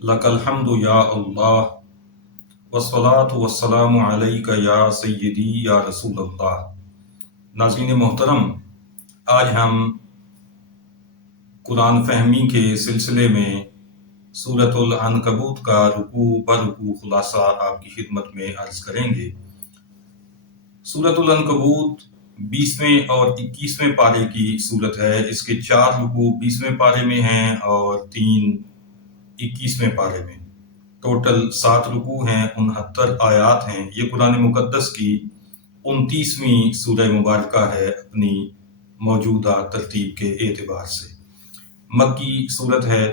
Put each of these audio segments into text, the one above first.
لک الحمد یا اللہ والصلاة والسلام علیک یا سیدی یا رسول اللہ۔ ناظرین محترم، آج ہم قرآن فہمی کے سلسلے میں سورۃ العنکبوت کا رکوع برکوع خلاصہ آپ کی خدمت میں عرض کریں گے۔ سورۃ العنکبوت 20ویں اور 21ویں پارے کی سورت ہے۔ اس کے 4 رکوع 20ویں پارے میں ہیں اور 3 21ویں پارے میں۔ ٹوٹل 7 رکوع ہیں، 69 آیات ہیں۔ یہ قرآن مقدس کی 29ویں سورہ مبارکہ ہے اپنی موجودہ ترتیب کے اعتبار سے۔ مکی صورت ہے۔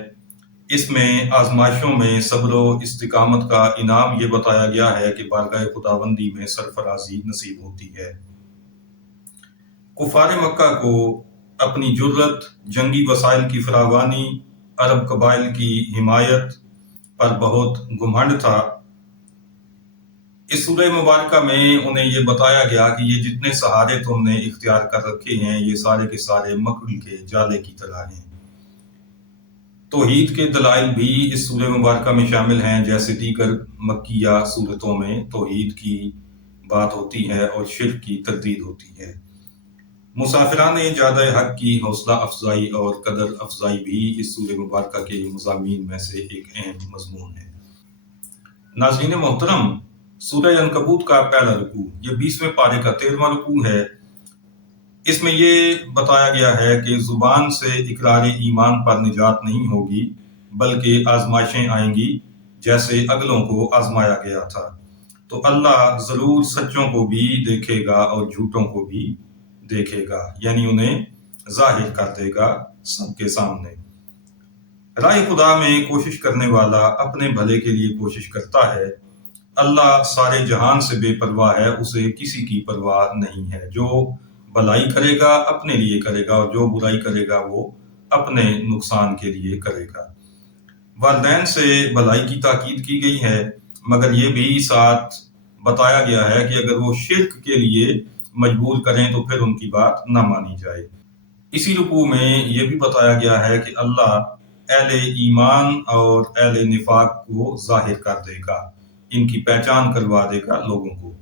اس میں آزمائشوں میں صبر و استقامت کا انعام یہ بتایا گیا ہے کہ بارگاہ خداوندی میں سرفرازی نصیب ہوتی ہے۔ کفار مکہ کو اپنی جرت، جنگی وسائل کی فراوانی، عرب قبائل کی حمایت پر بہت گھمنڈ تھا۔ اس سورہ مبارکہ میں انہیں یہ بتایا گیا کہ یہ جتنے سہارے تم نے اختیار کر رکھے ہیں یہ سارے کے سارے مکڑ کے جالے کی طرح ہیں۔ توحید کے دلائل بھی اس سورہ مبارکہ میں شامل ہیں، جیسے دیگر مکیہ سورتوں میں توحید کی بات ہوتی ہے اور شرک کی تردید ہوتی ہے۔ مسافران جادہ حق کی حوصلہ افزائی اور قدر افزائی بھی اس سورہ مبارکہ کے مضامین میں سے ایک اہم مضمون ہے۔ ناظرین محترم، سورہ عنکبوت کا پہلا رکوع، یہ 20ویں پارے کا 13واں رکوع ہے۔ اس میں یہ بتایا گیا ہے کہ زبان سے اقرار ایمان پر نجات نہیں ہوگی، بلکہ آزمائشیں آئیں گی جیسے اگلوں کو آزمایا گیا تھا۔ تو اللہ ضرور سچوں کو بھی دیکھے گا اور جھوٹوں کو بھی دیکھے گا، یعنی انہیں ظاہر کر دے گا سب کے سامنے۔ راہ خدا میں کوشش کرنے والا اپنے بھلے کے لیے کوشش کرتا ہے۔ اللہ سارے جہان سے بے پرواہ ہے، اسے کسی کی پرواہ نہیں ہے۔ جو بھلائی کرے گا اپنے لیے کرے گا اور جو برائی کرے گا وہ اپنے نقصان کے لیے کرے گا۔ والدین سے بھلائی کی تاکید کی گئی ہے، مگر یہ بھی ساتھ بتایا گیا ہے کہ اگر وہ شرک کے لیے مجبور کریں تو پھر ان کی بات نہ مانی جائے۔ اسی رکوع میں یہ بھی بتایا گیا ہے کہ اللہ اہل ایمان اور اہل نفاق کو ظاہر کر دے گا، ان کی پہچان کروا دے گا لوگوں کو۔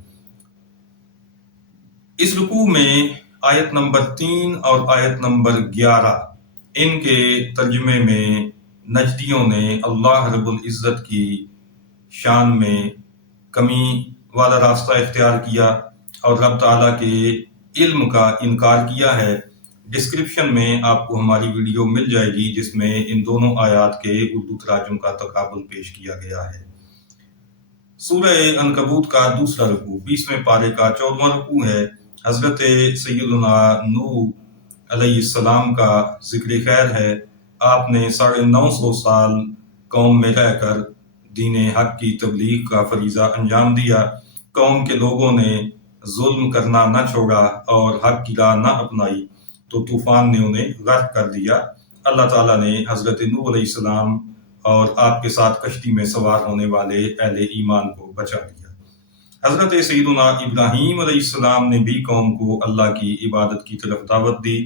اس رکوع میں آیت نمبر 3 اور آیت نمبر 11 ان کے ترجمے میں نجدیوں نے اللہ رب العزت کی شان میں کمی والا راستہ اختیار کیا اور رب تعالیٰ کے علم کا انکار کیا ہے۔ ڈسکرپشن میں آپ کو ہماری ویڈیو مل جائے گی جس میں ان دونوں آیات کے اردو تراجم کا تقابل پیش کیا گیا ہے۔ سورہ عنکبوت کا دوسرا رکوع 20ویں پارے کا 14واں رکوع ہے۔ حضرت سیدنا نوح علیہ السلام کا ذکر خیر ہے۔ آپ نے 950 سال قوم میں رہ کر دین حق کی تبلیغ کا فریضہ انجام دیا۔ قوم کے لوگوں نے ظلم کرنا نہ چھوڑا اور حق کی راہ نہ اپنائی تو طوفان نے انہیں غرق کر دیا۔ اللہ تعالیٰ نے حضرت نوح علیہ السلام اور آپ کے ساتھ کشتی میں سوار ہونے والے اہل ایمان کو بچا لیا۔ حضرت سیدنا ابراہیم علیہ السلام نے بھی قوم کو اللہ کی عبادت کی طرف دعوت دی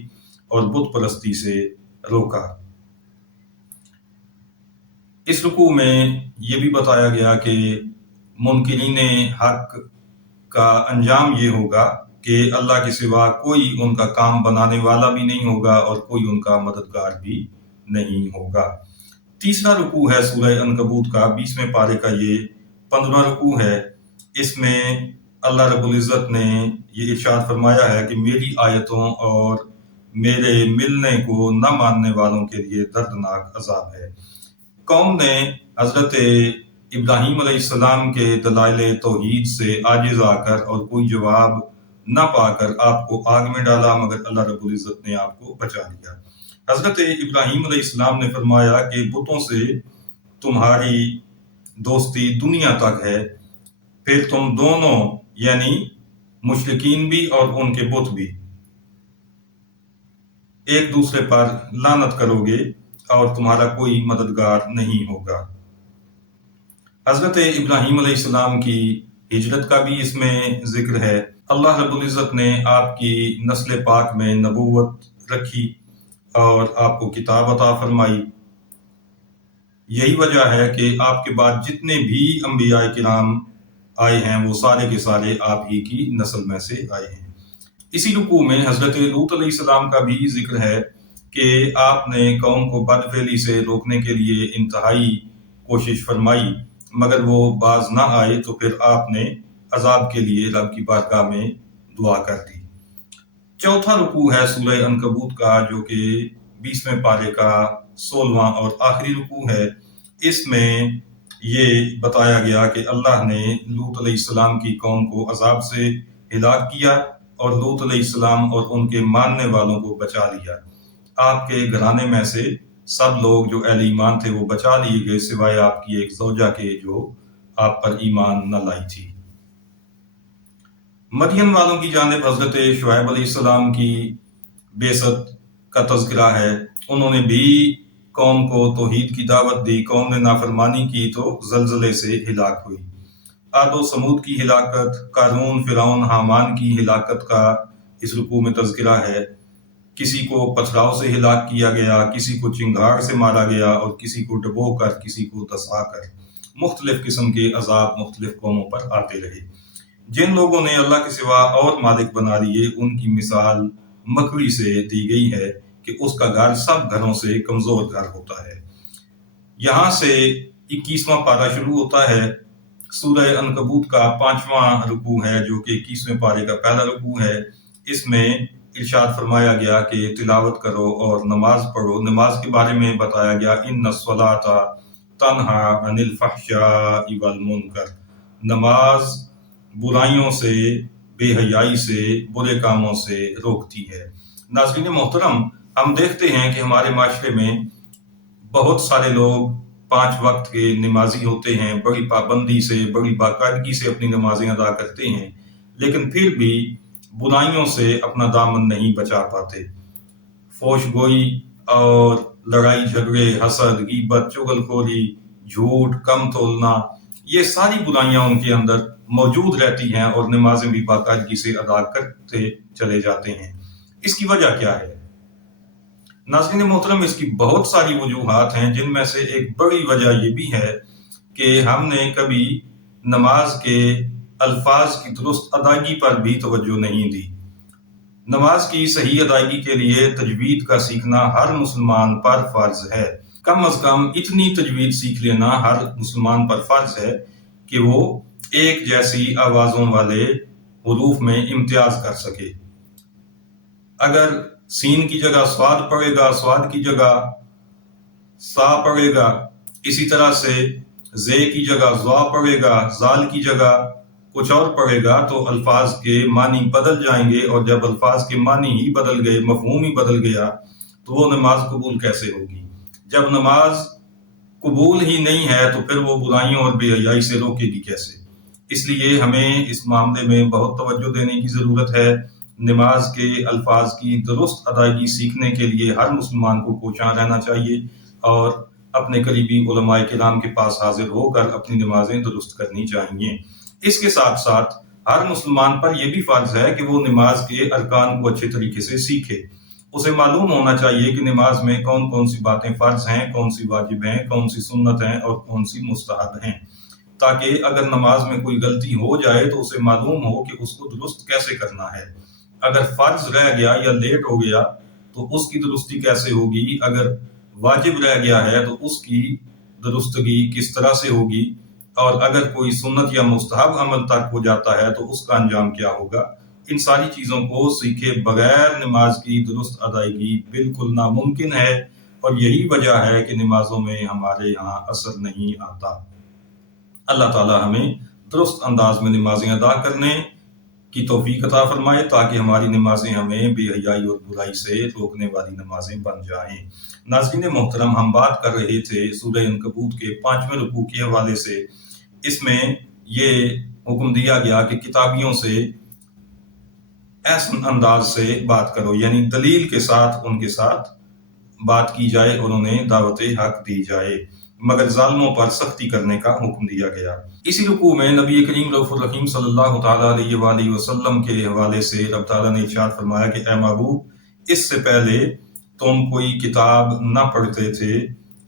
اور بت پرستی سے روکا۔ اس رکوع میں یہ بھی بتایا گیا کہ منکرین حق کا انجام یہ ہوگا کہ اللہ کے سوا کوئی ان کا کام بنانے والا بھی نہیں ہوگا اور کوئی ان کا مددگار بھی نہیں ہوگا۔ تیسرا رکوع ہے سورہ عنکبوت کا 20ویں پارے کا یہ 15واں رکوع ہے۔ اس میں اللہ رب العزت نے یہ ارشاد فرمایا ہے کہ میری آیتوں اور میرے ملنے کو نہ ماننے والوں کے لیے دردناک عذاب ہے۔ قوم نے حضرت ابراہیم علیہ السلام کے دلائل توحید سے عاجز آ کر اور کوئی جواب نہ پا کر آپ کو آگ میں ڈالا، مگر اللہ رب العزت نے آپ کو بچا لیا۔ حضرت ابراہیم علیہ السلام نے فرمایا کہ بتوں سے تمہاری دوستی دنیا تک ہے، پھر تم دونوں یعنی مشرکین بھی اور ان کے بت بھی ایک دوسرے پر لعنت کرو گے اور تمہارا کوئی مددگار نہیں ہوگا۔ حضرت ابراہیم علیہ السلام کی ہجرت کا بھی اس میں ذکر ہے۔ اللہ رب العزت نے آپ کی نسل پاک میں نبوت رکھی اور آپ کو کتاب عطا فرمائی۔ یہی وجہ ہے کہ آپ کے بعد جتنے بھی انبیاء کرام آئے ہیں وہ سارے کے سارے آپ ہی کی نسل میں سے آئے ہیں۔ اسی رکوع میں حضرت لوط علیہ السلام کا بھی ذکر ہے کہ آپ نے قوم کو بدفعلی سے روکنے کے لیے انتہائی کوشش فرمائی، مگر وہ باز نہ آئے تو پھر آپ نے عذاب کے لیے رب کی بارگاہ میں دعا کر دی۔ چوتھا رکوع ہے سورہ عنکبوت کا، جو کہ 20ویں پارے کا 16واں اور آخری رکوع ہے۔ اس میں یہ بتایا گیا کہ اللہ نے لوط علیہ السلام کی قوم کو عذاب سے ہلاک کیا اور لوط علیہ السلام اور ان کے ماننے والوں کو بچا لیا۔ آپ کے گھرانے میں سے سب لوگ جو اہل ایمان تھے وہ بچا لیے گئے، سوائے آپ کی ایک زوجہ کے جو آپ پر ایمان نہ لائی تھی۔ مدین والوں کی جانب حضرت شعیب علیہ السلام کی بعثت کا تذکرہ ہے۔ انہوں نے بھی قوم کو توحید کی دعوت دی، قوم نے نافرمانی کی تو زلزلے سے ہلاک ہوئی۔ عاد و سمود کی ہلاکت، قارون، فرعون، حامان کی ہلاکت کا اس رکوع میں تذکرہ ہے۔ کسی کو پتھراؤ سے ہلاک کیا گیا، کسی کو چنگاڑ سے مارا گیا اور کسی کو ڈبو کر، کسی کو دسا کر۔ مختلف قسم کے عذاب مختلف قوموں پر آتے رہے۔ جن لوگوں نے اللہ کے سوا اور مالک بنا لیے، ان کی مثال مکڑی سے دی گئی ہے کہ اس کا گھر سب گھروں سے کمزور گھر ہوتا ہے۔ یہاں سے 21واں پارہ شروع ہوتا ہے۔ سورہ عنکبوت کا 5واں رکوع ہے، جو کہ 21ویں پارے کا پہلا رکوع ہے۔ اس میں ارشاد فرمایا گیا کہ تلاوت کرو اور نماز پڑھو۔ نماز کے بارے میں بتایا گیا ان الصلاۃ تنہی عن الفحشاء والمنکر، نماز برائیوں سے، بے حیائی سے، برے کاموں سے روکتی ہے۔ ناظرین محترم، ہم دیکھتے ہیں کہ ہمارے معاشرے میں بہت سارے لوگ 5 وقت کے نمازی ہوتے ہیں، بڑی پابندی سے، بڑی باقاعدگی سے اپنی نمازیں ادا کرتے ہیں، لیکن پھر بھی برائیوں سے اپنا دامن نہیں بچا پاتے۔ فحش گوئی اور لڑائی جھگڑے، حسد، غیبت، چغل خوری، جھوٹ، کم تولنا، یہ ساری برائیاں ان کے اندر موجود رہتی ہیں اور نمازیں بھی باقاعدگی سے ادا کرتے چلے جاتے ہیں۔ اس کی وجہ کیا ہے؟ ناظرین محترم، اس کی بہت ساری وجوہات ہیں، جن میں سے ایک بڑی وجہ یہ بھی ہے کہ ہم نے کبھی نماز کے الفاظ کی درست ادائیگی پر بھی توجہ نہیں دی۔ نماز کی صحیح ادائیگی کے لیے تجوید کا سیکھنا ہر مسلمان پر فرض ہے۔ کم از کم اتنی تجوید سیکھ لینا ہر مسلمان پر فرض ہے کہ وہ ایک جیسی آوازوں والے حروف میں امتیاز کر سکے۔ اگر سین کی جگہ سواد پڑے گا، سواد کی جگہ سا پڑے گا، اسی طرح سے زے کی جگہ زوا پڑے گا، زال کی جگہ کچھ اور پڑے گا، تو الفاظ کے معنی بدل جائیں گے، اور جب الفاظ کے معنی ہی بدل گئے، مفہوم ہی بدل گیا، تو وہ نماز قبول کیسے ہوگی؟ جب نماز قبول ہی نہیں ہے تو پھر وہ برائیوں اور بے حیائی سے روکے گی کیسے؟ اس لیے ہمیں اس معاملے میں بہت توجہ دینے کی ضرورت ہے۔ نماز کے الفاظ کی درست ادائیگی سیکھنے کے لیے ہر مسلمان کو کوشاں رہنا چاہیے اور اپنے قریبی علماء کرام کے پاس حاضر ہو کر اپنی نمازیں درست کرنی چاہیے۔ اس کے ساتھ ساتھ ہر مسلمان پر یہ بھی فرض ہے کہ وہ نماز کے ارکان کو اچھے طریقے سے سیکھے۔ اسے معلوم ہونا چاہیے کہ نماز میں کون کون سی باتیں فرض ہیں، کون سی واجب ہیں، کون سی سنت ہیں اور کون سی مستحب ہیں، تاکہ اگر نماز میں کوئی غلطی ہو جائے تو اسے معلوم ہو کہ اس کو درست کیسے کرنا ہے۔ اگر فرض رہ گیا یا لیٹ ہو گیا تو اس کی درستی کیسے ہوگی، اگر واجب رہ گیا ہے تو اس کی درستگی کس طرح سے ہوگی، اور اگر کوئی سنت یا مستحب عمل ترک ہو جاتا ہے تو اس کا انجام کیا ہوگا۔ ان ساری چیزوں کو سیکھے بغیر نماز کی درست ادائیگی بالکل ناممکن ہے، اور یہی وجہ ہے کہ نمازوں میں ہمارے یہاں اثر نہیں آتا۔ اللہ تعالی ہمیں درست انداز میں نمازیں ادا کرنے کی توفیق عطا فرمائے، تاکہ ہماری نمازیں ہمیں بے حیائی اور برائی سے روکنے والی نمازیں بن جائیں۔ ناظرین محترم، ہم بات کر رہے تھے سورہ عنکبوت کے 5ویں رکوع کے حوالے سے۔ اس میں یہ حکم دیا گیا کہ کتابیوں سے ایسے انداز سے بات کرو، یعنی دلیل کے ساتھ ان کے ساتھ بات کی جائے اور انہیں دعوت حق دی جائے، مگر ظالموں پر سختی کرنے کا حکم دیا گیا۔ اسی رکوع میں نبی کریم رؤوف الرحیم صلی اللہ تعالیٰ علیہ وآلہ وسلم کے حوالے سے رب تعالیٰ نے ارشاد فرمایا کہ اے محبوب، اس سے پہلے تم کوئی کتاب نہ پڑھتے تھے